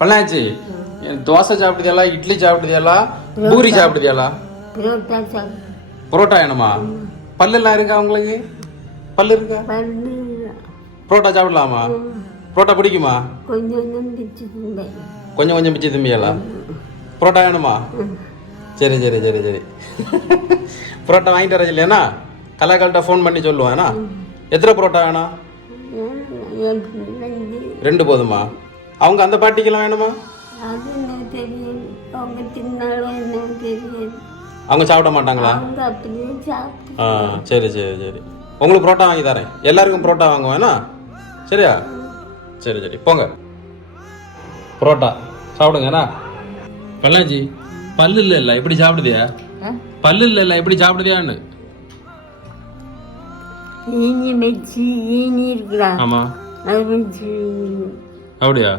பழனாச்சி தோசை சாப்பிடுதியாலா, இட்லி சாப்பிடுதியாலா, பூரி சாப்பிடுதியாலா? புரோட்டா வேணுமா? பல்லெல்லாம் இருக்கா உங்களுக்கு? பல்லு இருக்கா? புரோட்டா சாப்பிடலாமா? புரோட்டா பிடிக்குமா? கொஞ்சம் கொஞ்சம் பிச்சு திம்பியாலா? புரோட்டா வேணுமா? சரி சரி சரி சரி. புரோட்டா வாங்கிட்டு வர இல்லையாண்ணா? கலாக்கால்கிட்ட ஃபோன் பண்ணி சொல்லுவாண்ணா. எத்தனை புரோட்டா வேணும்? 2 போதுமா? அவங்க அந்த பாட்டிக்கெல்லாம் வேணுமா? அவங்க சாப்பிட மாட்டாங்களா? சரி சரி சரி. உங்களுக்கு புரோட்டா வாங்கி தரேன். எல்லாருக்கும் புரோட்டா வாங்குவேண்ணா. சரியா? சரி சரி போங்க. புரோட்டா சாப்பிடுங்கண்ணா. பழனாச்சி பல்லு இல்ல எப்படி சாப்பிடுதியா? பல்லு இல்ல எப்படி சாப்பிடுதியான்னு? ஆமா அப்படியா?